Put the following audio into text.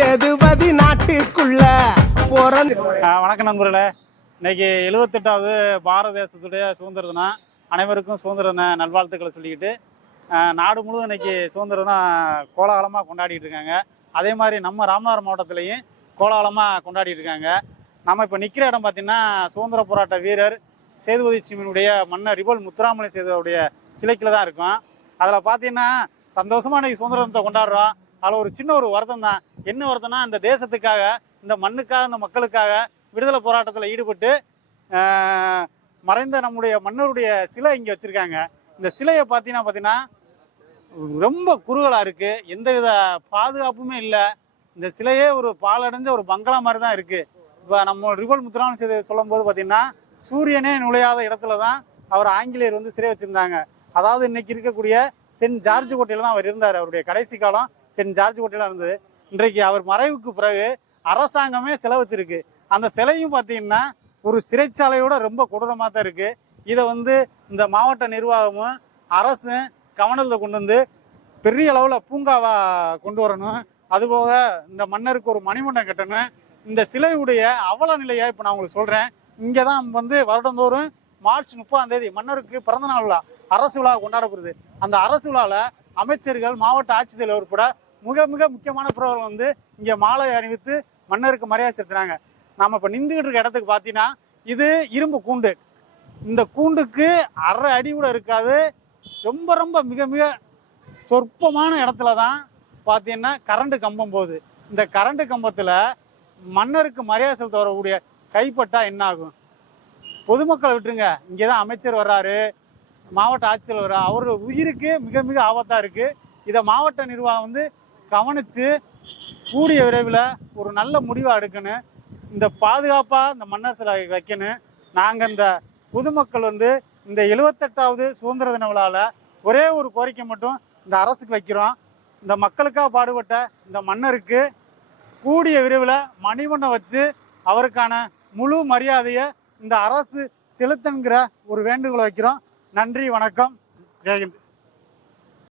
சேதுபதி நாட்டுக்குள்ள வணக்கம் நண்பர்களே. இன்னைக்கு 78வது பாரத தேசத்துடைய சுதந்திர தினம். அனைவருக்கும் சுதந்திர தின நல்வாழ்த்துக்களை சொல்லிக்கிட்டு நாடு முழுவதும் இன்னைக்கு சுதந்திர தினம் கோலாகலமாக கொண்டாடிட்டு இருக்காங்க. அதே மாதிரி நம்ம ராமநாதபுரம் மாவட்டத்திலையும் கோலாகலமாக கொண்டாடிட்டு இருக்காங்க. நம்ம இப்போ நிற்கிற இடம் பார்த்தீங்கன்னா சுதந்திர போராட்ட வீரர் சேதுபதி சிவனுடைய மன்னர் ரிபல் முத்துராமலிங்க சேதுடைய சிலைக்கில் தான் இருக்கும். அதில் பார்த்தீங்கன்னா சந்தோஷமாக இன்னைக்கு சுதந்திர தினத்தை கொண்டாடுறோம். அதில் ஒரு சின்ன ஒரு வருத்தம் தான். என்ன வருத்தம்னா, இந்த தேசத்துக்காக, இந்த மண்ணுக்காக, இந்த மக்களுக்காக விடுதலை போராட்டத்தில் ஈடுபட்டு மறைந்த நம்முடைய மன்னருடைய சிலை இங்கே வச்சுருக்காங்க. இந்த சிலையை பார்த்தீங்கன்னா ரொம்ப குறுகலாக இருக்குது. எந்தவித பாதுகாப்புமே இல்லை. இந்த சிலையே ஒரு பாலடைஞ்ச ஒரு பங்களா மாதிரி தான் இருக்குது. இப்போ நம்ம ரிபல் முத்துராமலிங்க சேது சொல்லும் போது பார்த்தீங்கன்னா, சூரியனே நுழையாத இடத்துல தான் அவர் ஆங்கிலேயர் வந்து சிறை வச்சுருந்தாங்க. அதாவது இன்னைக்கு இருக்கக்கூடிய சென்ட் ஜார்ஜ் கோட்டையில் தான் அவர் இருந்தார். அவருடைய கடைசி காலம் சென்ட் ஜார்ஜ் கோட்டையில் இருந்தது. இன்றைக்கு அவர் மறைவுக்கு பிறகு அரசாங்கமே சிலை வச்சிருக்கு. அந்த சிலையும் பார்த்தீங்கன்னா ஒரு சிறைச்சாலையோட ரொம்ப கொடூரமாக தான் இருக்குது. இதை வந்து இந்த மாவட்ட நிர்வாகமும் அரசும் கவனத்தில் கொண்டு வந்து பெரிய அளவில் பூங்காவாக கொண்டு வரணும். அதுபோக இந்த மன்னருக்கு ஒரு மணிமண்டபம் கட்டணும். இந்த சிலையுடைய அவல நிலையை இப்போ நான் உங்களுக்கு சொல்கிறேன். இங்கே தான் வந்து வருடந்தோறும் மார்ச் 30ஆம் தேதி மன்னருக்கு பிறந்தநாள் விழா, அரசு விழா கொண்டாடப்படுது. அந்த அரசு விழாவில் அமைச்சர்கள், மாவட்ட ஆட்சித்தலைவர் உட்பட மிக மிக முக்கியமான பிறவர்கள் வந்து இங்கே மாலை அணிவித்து மன்னருக்கு மரியாதை செலுத்துறாங்க. நாம் இப்போ நின்றுகிட்டு இருக்க இடத்துக்கு பார்த்தீங்கன்னா இது இரும்பு கூண்டு. இந்த கூண்டுக்கு அரை அடி கூட இருக்காது. ரொம்ப ரொம்ப மிக மிக சொற்பமான இடத்துல தான் பார்த்தீங்கன்னா கரண்ட் கம்பம் போகுது. இந்த கரண்ட் கம்பத்தில் மன்னருக்கு மரியாதை செலுத்த வரக்கூடிய கைப்பட்டா என்ன ஆகும்? பொதுமக்களை விட்டுருங்க, இங்கே தான் அமைச்சர் வர்றாரு, மாவட்ட ஆட்சியர் வர்றாரு, அவரோட உயிருக்கு மிக மிக ஆபத்தாக இருக்குது. இதை மாவட்ட நிர்வாகம் வந்து கவனித்து கூடிய விரைவில் ஒரு நல்ல முடிவை எடுக்கணும். இந்த பாதுகாப்பாக இந்த மன்னர் சிலை வைக்கணும். நாங்கள் இந்த பொதுமக்கள் வந்து இந்த 78வது சுதந்திர தின விழாவில் ஒரே ஒரு கோரிக்கை மட்டும் இந்த அரசுக்கு வைக்கிறோம். இந்த மக்களுக்காக பாடுபட்ட இந்த மன்னருக்கு கூடிய விரைவில் மணிமண்டபம் வச்சு அவருக்கான முழு மரியாதையை இந்த அரசு செலுத்துங்கிற ஒரு வேண்டுகோளை வைக்கிறோம். நன்றி, வணக்கம், ஜெயஹிந்த்.